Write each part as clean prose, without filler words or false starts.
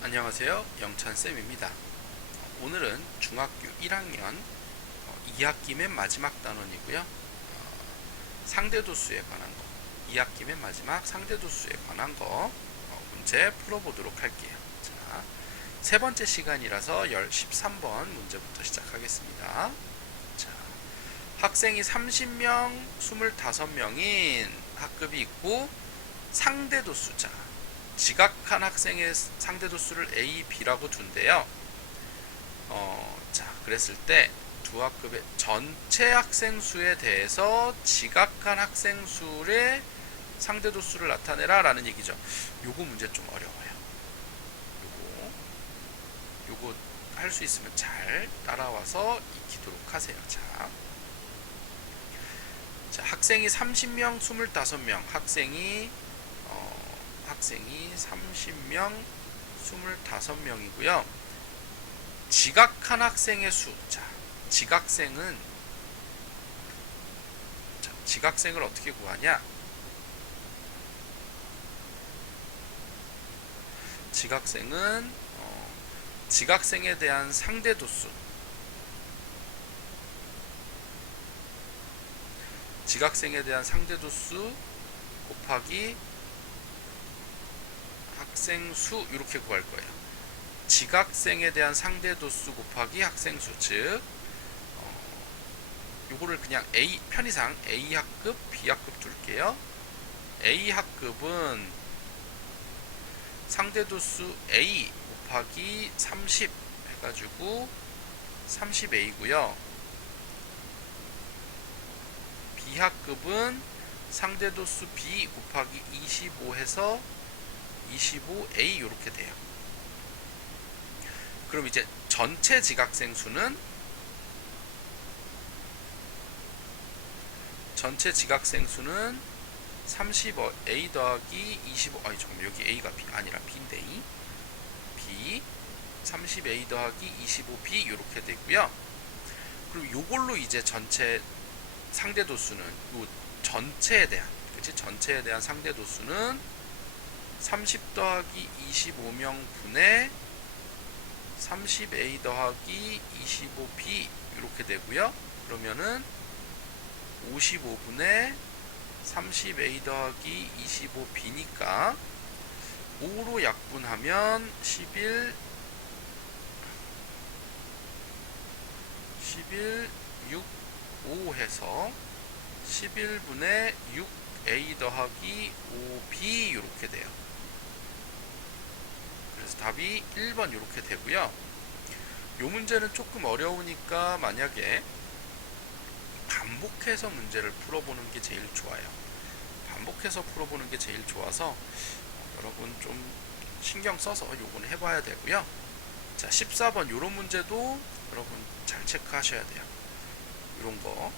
안녕하세요. 영찬쌤입니다. 오늘은 중학교 1학년 2학기 맨 마지막 단원이고요. 상대도수에 관한 거, 2학기 맨 마지막 상대도수에 관한 거 문제 풀어보도록 할게요. 자, 세 번째 시간이라서 13번 문제부터 시작하겠습니다. 자, 학생이 30명, 25명인 학급이 있고 상대도수, 자, 지각한 학생의 상대도수를 A, B라고 둔대요. 자, 그랬을 때 두 학급의 전체 학생 수에 대해서 지각한 학생 수의 상대도수를 나타내라 라는 얘기죠. 요거 문제 좀 어려워요. 요거 할 수 있으면 잘 따라와서 익히도록 하세요. 자, 학생이 30명, 25명, 학생이 30명, 25명이고요. 지각한 학생의 수. 자, 지각생을 어떻게 구하냐? 지각생은 지각생에 대한 상대도수. 지각생에 대한 상대도수 곱하기 학생 수 이렇게 구할 거예요. 지각생에 대한 상대도수 곱하기 학생 수, 즉 요거를 그냥 A 편의상 A 학급, B 학급 둘게요. A 학급은 상대도수 A 곱하기 30 해가지고 30A고요. B 학급은 상대도수 B 곱하기 25 해서 25A 이렇게 돼요. 그럼 이제 전체 지각생 수는 30A 더하기 25, 잠깐만, 여기 A가 B 아니라 B인데 B 30A 더하기 25B 이렇게 되고요. 그리고 요걸로 이제 전체 상대도수는 요 전체에 대한 상대도수는 30 더하기 25명 분의 30A 더하기 25B 이렇게 되고요. 그러면은 55분의 30A 더하기 25B니까 5로 약분하면 11, 6, 5 해서 11분의 6A 더하기 5B 이렇게 돼요. 그래서 답이 1번 이렇게 되고요. 요 문제는 조금 어려우니까 만약에 반복해서 문제를 풀어보는 게 제일 좋아요. 반복해서 풀어보는 게 제일 좋아서 여러분 좀 신경 써서 요거는 해봐야 되고요. 자, 14번 요런 문제도 여러분 잘 체크하셔야 돼요. 요런 거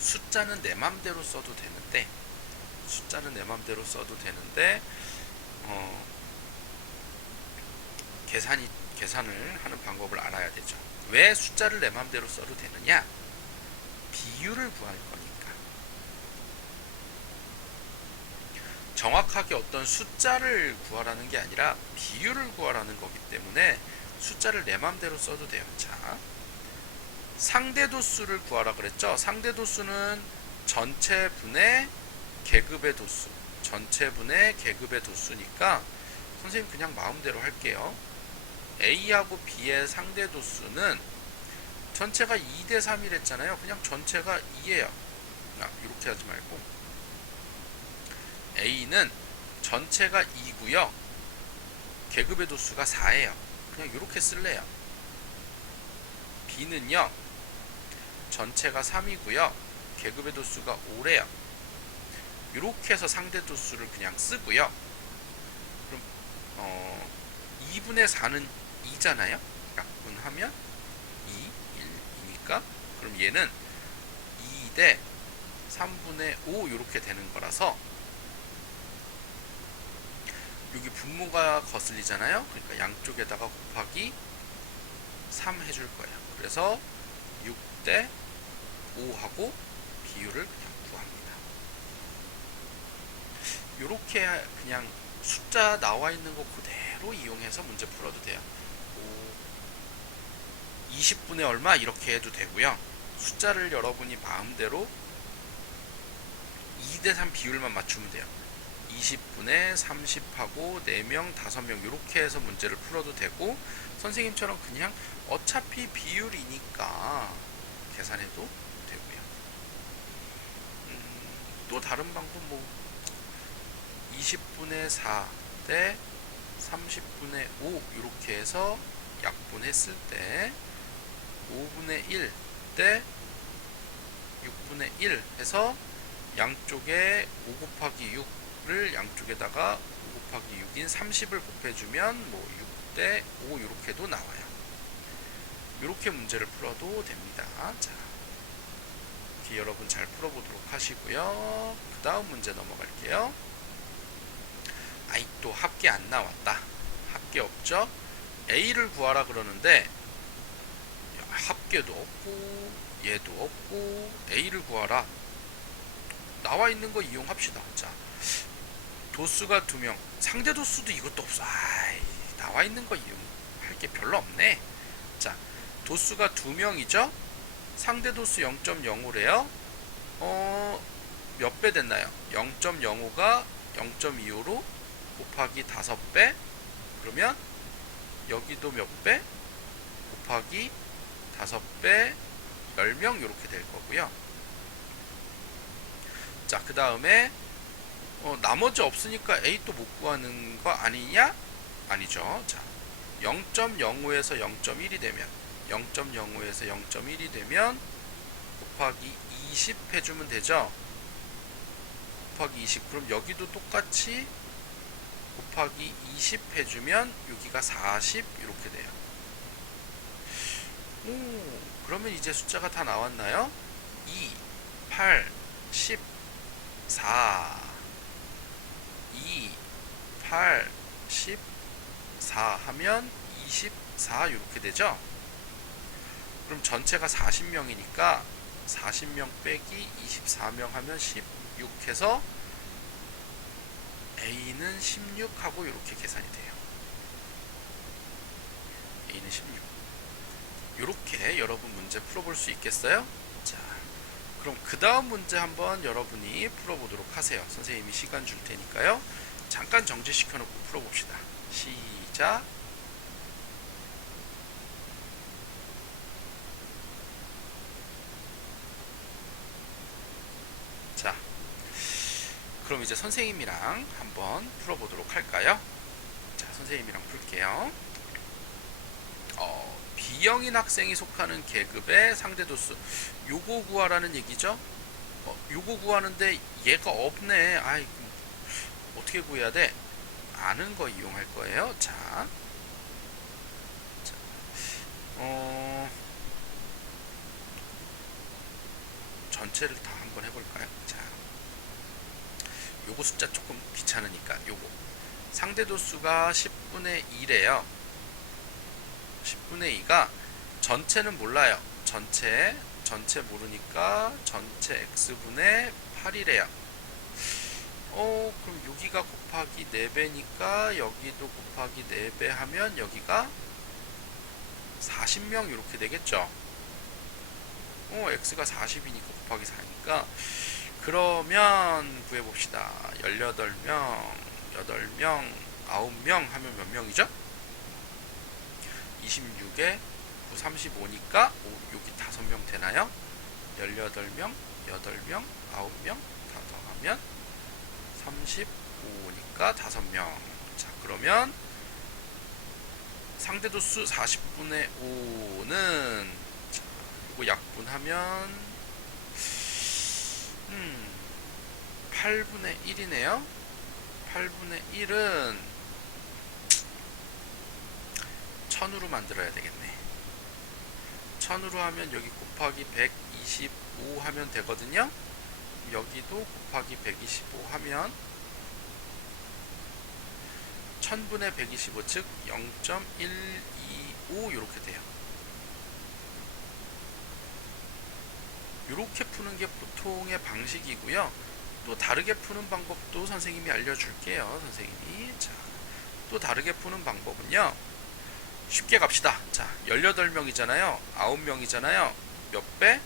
숫자는 내 맘대로 써도 되는데 계산을 하는 방법을 알아야 되죠. 왜 숫자를 내 맘대로 써도 되느냐? 비율을 구할 거니까. 정확하게 어떤 숫자를 구하라는 게 아니라 비율을 구하라는 거기 때문에 숫자를 내 맘대로 써도 돼요. 자, 상대도수를 구하라 그랬죠. 상대도수는 전체분의 계급의 도수니까 선생님 그냥 마음대로 할게요. A하고 B의 상대도수는 전체가 2대 3이랬잖아요. 그냥 전체가 2예요. 이렇게 하지 말고 A는 전체가 2고요. 계급의 도수가 4예요. 그냥 이렇게 쓸래요. B는요. 전체가 3이고요. 계급의 도수가 5래요. 이렇게 해서 상대도수를 그냥 쓰고요. 그럼 2분의 4는 2잖아요. 약분하면 2, 1이니까 그럼 얘는 2 대 3분의 5 이렇게 되는 거라서 여기 분모가 거슬리잖아요. 그러니까 양쪽에다가 곱하기 3 해줄 거예요. 그래서 6 대 5하고 비율을 그냥 구합니다. 이렇게 그냥 숫자 나와 있는 거 그대로 이용해서 문제 풀어도 돼요. 20분의 얼마 이렇게 해도 되고요. 숫자를 여러분이 마음대로 2대3 비율만 맞추면 돼요. 20분에 30하고 4명, 5명 이렇게 해서 문제를 풀어도 되고, 선생님처럼 그냥 어차피 비율이니까 계산해도 되고요. 또 다른 방법 20분의 4 대 30분의 5 이렇게 해서 약분했을 때 5분의 1 대 6분의 1 해서 양쪽에 5 곱하기 6을 양쪽에다가 5 곱하기 6인 30을 곱해주면 6 대 5 이렇게도 나와요. 이렇게 문제를 풀어도 됩니다. 자, 이렇게 여러분 잘 풀어보도록 하시고요. 그 다음 문제 넘어갈게요. 또 합계 안 나왔다. 합계 없죠? A를 구하라 그러는데 합계도 없고 얘도 없고 A를 구하라. 나와 있는 거 이용합시다. 자, 도수가 2명, 상대 도수도 이것도 없어. 나와 있는 거 이용할 게 별로 없네. 자, 도수가 2명이죠? 상대 도수 0.05래요. 몇 배 됐나요? 0.05가 0.25로 곱하기 5배. 그러면 여기도 몇 배? 곱하기 5배 10명 이렇게 될 거고요. 자, 그 다음에 나머지 없으니까 A 또 못 구하는 거 아니냐? 아니죠. 자, 0.05에서 0.1이 되면 0.05에서 0.1이 되면 곱하기 20 해주면 되죠. 곱하기 20. 그럼 여기도 똑같이 곱하기 20 해주면 여기가 40 이렇게 돼요. 그러면 이제 숫자가 다 나왔나요? 2, 8, 10, 4 2, 8, 10, 4 하면 24 이렇게 되죠? 그럼 전체가 40명이니까 40명 빼기 24명 하면 16 해서 A는 16하고 이렇게 계산이 돼요. A는 16. 이렇게 여러분 문제 풀어볼 수 있겠어요? 자, 그럼 그 다음 문제 한번 여러분이 풀어보도록 하세요. 선생님이 시간 줄 테니까요. 잠깐 정지시켜 놓고 풀어봅시다. 시작. 자, 그럼 이제 선생님이랑 한번 풀어보도록 할까요? 자, 선생님이랑 풀게요. B형인 학생이 속하는 계급의 상대도수, 요거 구하라는 얘기죠. 요거 구하는데 얘가 없네. 어떻게 구해야 돼? 아는 거 이용할 거예요. 자, 전체를 다 한번 해볼까요? 자, 요거 숫자 조금 귀찮으니까 요거 상대도수가 10분의 1이에요 10분의 2가 전체는 몰라요. 전체 모르니까 전체 x분의 8이래요. 그럼 여기가 곱하기 4배니까 여기도 곱하기 4배 하면 여기가 40명 이렇게 되겠죠. x가 40이니까 곱하기 4니까 그러면 구해봅시다. 18명, 8명, 9명 하면 몇 명이죠? 26에 9, 35니까 여기 5명 되나요? 18명, 8명, 9명 다 더하면 35니까 5명. 자, 그러면 상대도수 40분의 5는 자, 이거 약분하면 8분의 1이네요. 8분의 1은 1000으로 만들어야 되겠네. 1000으로 하면 여기 곱하기 125 하면 되거든요. 여기도 곱하기 125 하면 1000분의 125 즉 0.125 이렇게 돼요. 이렇게 푸는 게 보통의 방식이고요. 또 다르게 푸는 방법도 선생님이 알려줄게요. 선생님이. 자, 또 다르게 푸는 방법은요. 쉽게 갑시다. 자, 18명이잖아요. 9명이잖아요. 몇 배?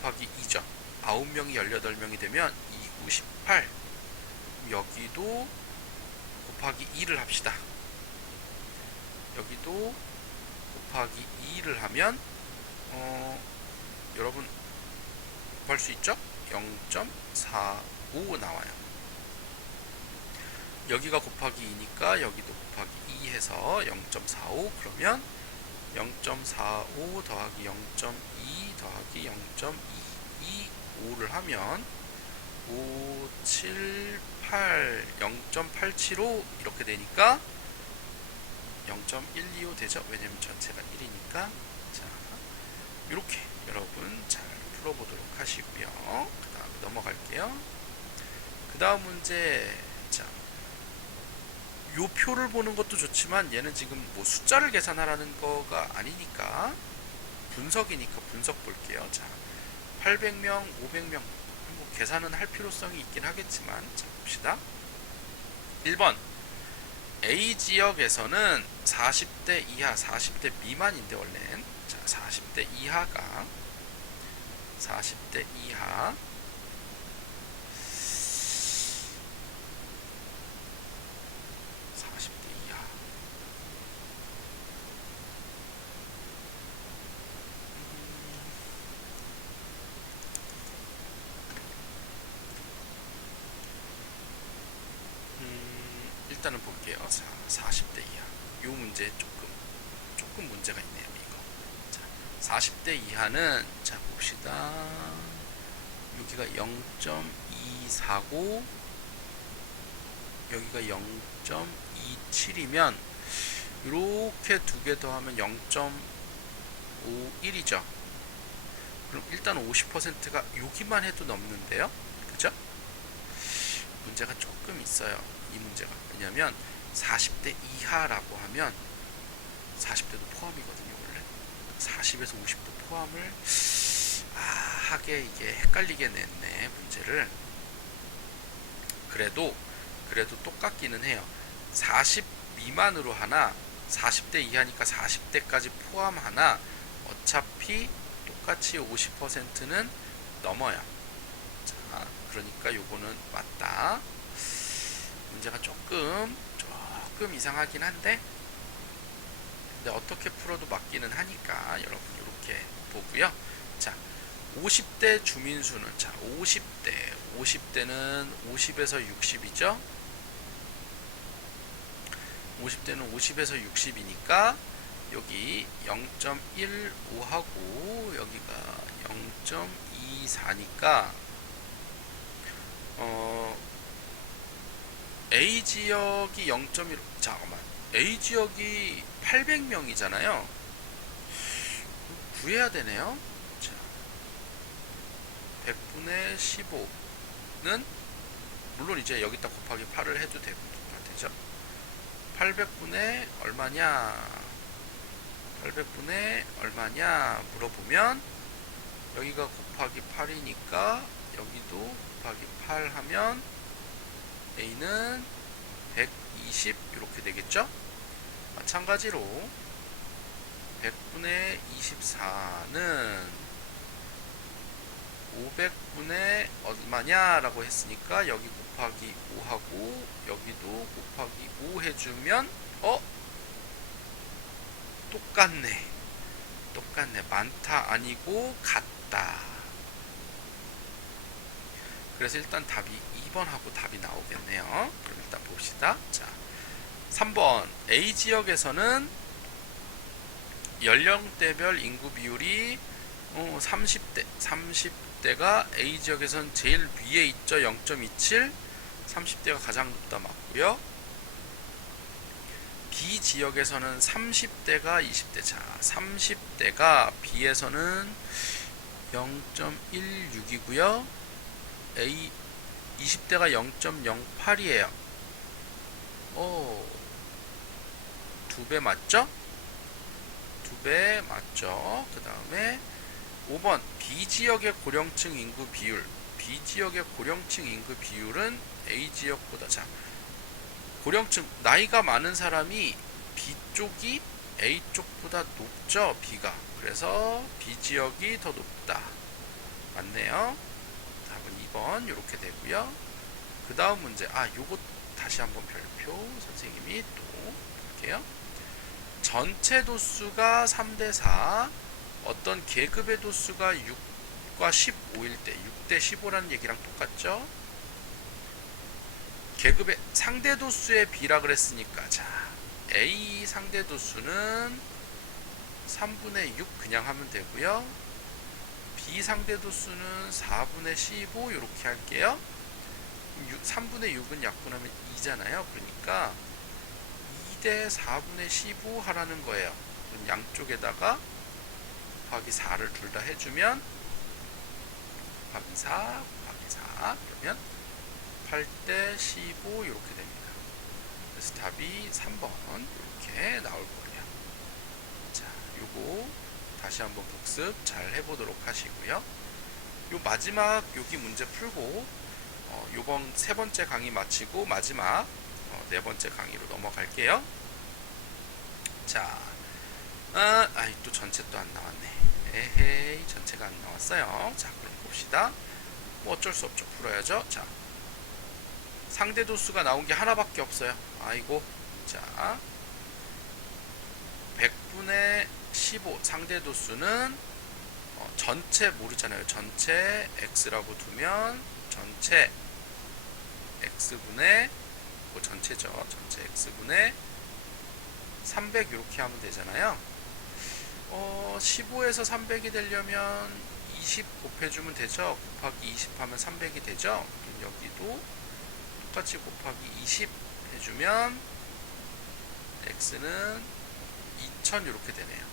곱하기 2죠. 9명이 18명이 되면 2, 9, 18. 여기도 곱하기 2를 합시다. 여기도 곱하기 2를 하면 여러분 구할 수 있죠? 0.45 나와요. 여기가 곱하기 2니까 여기도 곱하기 2 해서 0.45. 그러면 0.45 더하기 0.2 더하기 0.2 5를 하면 5, 7, 8, 0.875 이렇게 되니까 0.125 되죠? 왜냐면 전체가 1이니까. 자, 이렇게 여러분 잘 풀어보도록 하시고요. 그 다음에 넘어갈게요. 그 다음 문제. 자, 요 표를 보는 것도 좋지만 얘는 지금 뭐 숫자를 계산하라는 거가 아니니까 분석이니까 분석 볼게요. 자, 800명, 500명 뭐 계산은 할 필요성이 있긴 하겠지만 자, 봅시다. 1번 A 지역에서는 40대 이하, 40대 미만인데 원래는 자, 40대 이하가 40대 이하 40대 이하 일단은 볼게요. 자, 40대 이하 요 문제 조금 문제가 있네요. 이거 자, 40대 이하는 자 봅시다. 여기가 0.249 여기가 0.27이면 이렇게 두 개 더하면 0.51이죠. 그럼 일단 50%가 여기만 해도 넘는데요. 그죠? 문제가 조금 있어요. 이 문제가. 왜냐면 40대 이하라고 하면 40대도 포함이거든요. 원래 40에서 50도 포함을 하게 이게 헷갈리게 냈네. 문제를. 그래도 똑같기는 해요. 40 미만으로 하나 40대 이하니까 40대까지 포함하나 어차피 똑같이 50%는 넘어요. 자, 그러니까 요거는 맞다. 문제가 조금 이상하긴 한데 근데 어떻게 풀어도 맞기는 하니까 여러분 이렇게 보고요. 자, 50대 주민수는 자 50대는 50에서 60이죠. 50대는 50에서 60이니까 여기 0.15하고 여기가 0.24니까 A 지역이 0.1 잠깐만 A 지역이 800명이잖아요. 구해야 되네요. 자, 100분의 15는 물론 이제 여기다 곱하기 8을 해도 되죠. 800분의 얼마냐 800분의 얼마냐 물어보면 여기가 곱하기 8이니까 여기도 곱하기 8 하면 A는 120 이렇게 되겠죠. 마찬가지로 100분의 24는 500분의 얼마냐 라고 했으니까 여기 곱하기 5하고 여기도 곱하기 5 해주면 똑같네. 많다 아니고 같다. 그래서 일단 답이 2번하고 답이 나오겠네요. 그럼 일단 봅시다. 자, 3번 A 지역에서는 연령대별 인구 비율이 30대가 A 지역에서는 제일 위에 있죠. 0.27 30대가 가장 높다 맞고요. B 지역에서는 30대가 20대 자 30대가 B에서는 0.16이고요. A 20대가 0.08이에요. 2배 맞죠? 2배 맞죠? 그 다음에 5번 B 지역의 고령층 인구 비율 B B지역의 고령층 인구 비율은 A지역보다 고령층 나이가 많은 사람이 B쪽이 A쪽보다 높죠. B가. 그래서 B지역이 더 높다. 맞네요. 답은 2번 이렇게 되고요. 그 다음 문제 요거 다시 한번 별표 선생님이 또 볼게요. 전체 도수가 3대4 어떤 계급의 도수가 6과 15일 때 6대 15라는 얘기랑 똑같죠. 계급의 상대 도수의 B라 그랬으니까 자 A 상대 도수는 3분의 6 그냥 하면 되고요. B 상대 도수는 4분의 15 이렇게 할게요. 3분의 6은 약분하면 2잖아요. 그러니까 2대 4분의 15 하라는 거예요. 그럼 양쪽에다가 곱하기 4를 둘 다 해주면 곱하기 4 곱하기 4 그러면 8대 15 이렇게 됩니다. 그래서 답이 3번 이렇게 나올 거예요. 자, 요거 다시 한번 복습 잘 해보도록 하시고요. 요 마지막 여기 문제 풀고 요번 세 번째 강의 마치고 마지막 네 번째 강의로 넘어갈게요. 자, 또 전체 또 안 나왔네. 에헤이, 전체가 안 나왔어요. 자, 그럼 봅시다. 뭐 어쩔 수 없죠. 풀어야죠. 자, 상대 도수가 나온 게 하나밖에 없어요. 아이고. 자, 100분의 15 상대 도수는 전체 모르잖아요. 전체 x라고 두면 전체 x분의 전체죠. 전체 x분의 300 이렇게 하면 되잖아요. 15에서 300이 되려면 20 곱해주면 되죠. 곱하기 20 하면 300이 되죠. 여기도 똑같이 곱하기 20 해주면 x는 2000 이렇게 되네요.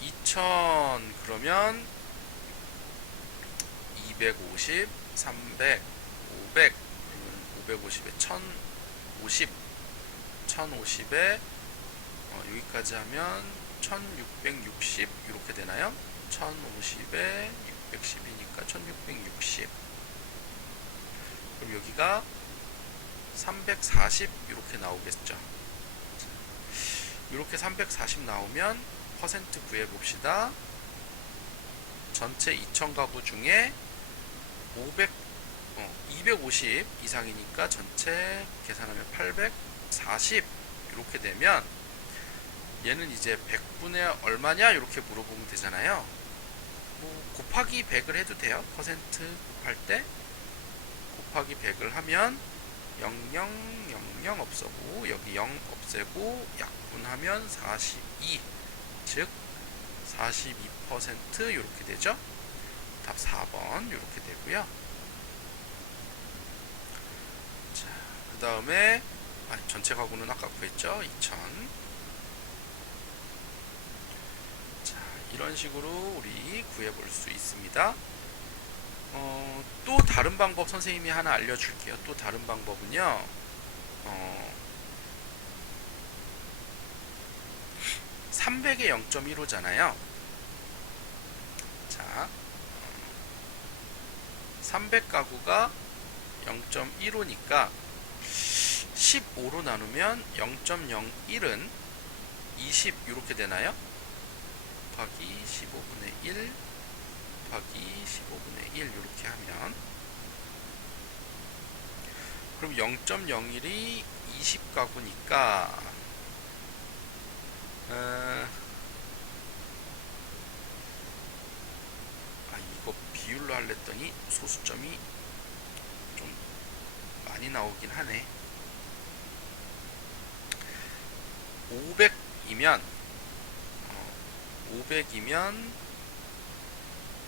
2000 그러면 250, 300, 500 550에 1050 1050에 여기까지 하면 1660 이렇게 되나요? 1050에 610이니까 1660 그럼 여기가 340 이렇게 나오겠죠. 이렇게 340 나오면 퍼센트 구해 봅시다. 전체 2000가구 중에 250 이상이니까 전체 계산하면 840 이렇게 되면 얘는 이제 100분의 얼마냐 이렇게 물어보면 되잖아요. 뭐 곱하기 100을 해도 돼요. 퍼센트 곱할 때 곱하기 100을 하면 0000 없애고 여기 0 없애고 약분하면 42 즉 42% 이렇게 되죠. 답 4번 이렇게 되고요. 자, 그 다음에 전체 가구는 아까 구했죠. 2000. 자, 이런 식으로 우리 구해볼 수 있습니다. 또 다른 방법 선생님이 하나 알려줄게요. 또 다른 방법은요. 300에 0.15잖아요. 자, 300가구가 0.15니까 15로 나누면 0.01은 20 이렇게 되나요? 곱하기 15분의 1 곱하기 15분의 1 이렇게 하면 그럼 0.01이 20가구니까 이거 비율로 하랬더니 소수점이 좀 많이 나오긴 하네. 500이면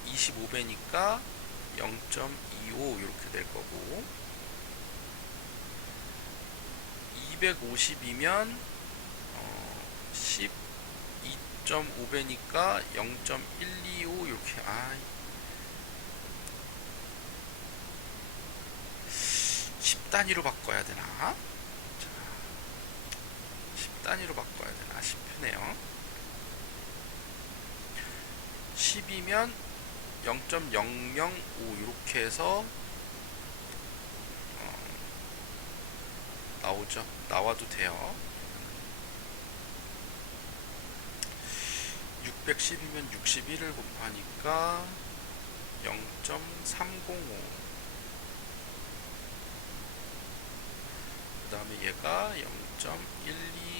25배니까 0.25 이렇게 될 거고 250이면 12.5배니까 0.125 이렇게 10단위로 바꿔야 되나? 자, 10단위로 바꿔야 되나 싶으네요. 10이면 0.005 이렇게 해서 나오죠. 나와도 돼요. 610이면 61을 곱하니까 0.305. 그 다음에 얘가 0.125.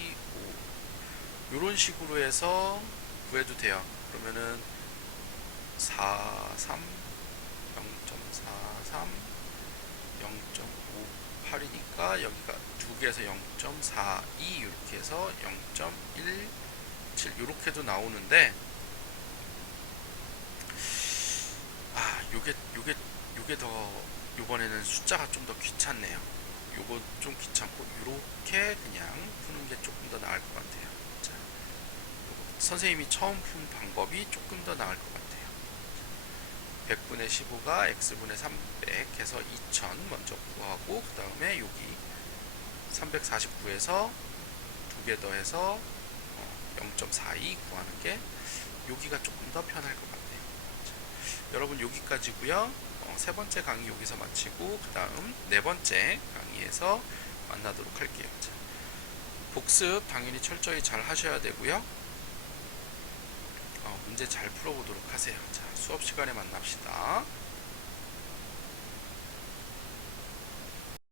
이런 식으로 해서 구해도 돼요. 그러면은 43, 0.43, 0.58이니까 여기가 두 개에서 0.42 이렇게 해서 0.17 이렇게도 나오는데, 요게 더 요번에는 숫자가 좀 더 귀찮네요. 요거 좀 귀찮고 요렇게 그냥 푸는 게 조금 더 나을 것 같아요. 자, 선생님이 처음 푼 방법이 조금 더 나을 것 같아요. 100분의 15가 x분의 300 해서 2000 먼저 구하고, 그 다음에 여기 349에서 두 개 더해서 0.42 구하는 게 여기가 조금 더 편할 것 같네요. 자, 여러분 여기까지고요. 세 번째 강의 여기서 마치고 그 다음 네 번째 강의에서 만나도록 할게요. 자, 복습 당연히 철저히 잘 하셔야 되고요. 문제 잘 풀어보도록 하세요. 자, 수업 시간에 만납시다.